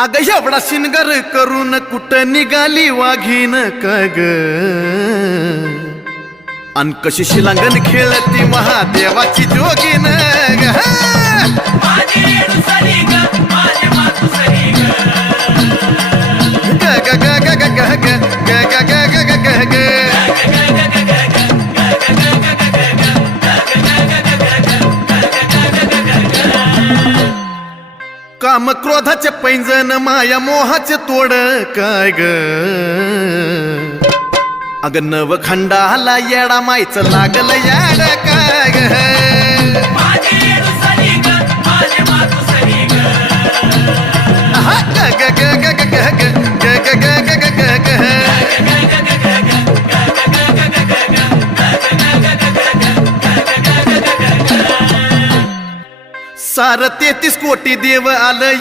अग एवढा शिनगर करून कुठं निघाली वाघीन काय ग अन कशी शिलांगण खेळती महादेवाची जोगीन ग ग ग ग ग ग ग ग ग ग ग ग काम क्रोधाचे पैंजण माया मोहाचे तोड काय ग अग नवखंडाला येडा मायचं लागल याड काय ग ग ग ग ग ग ग ग ग ग ग ग सार 33 कोटी देव आलं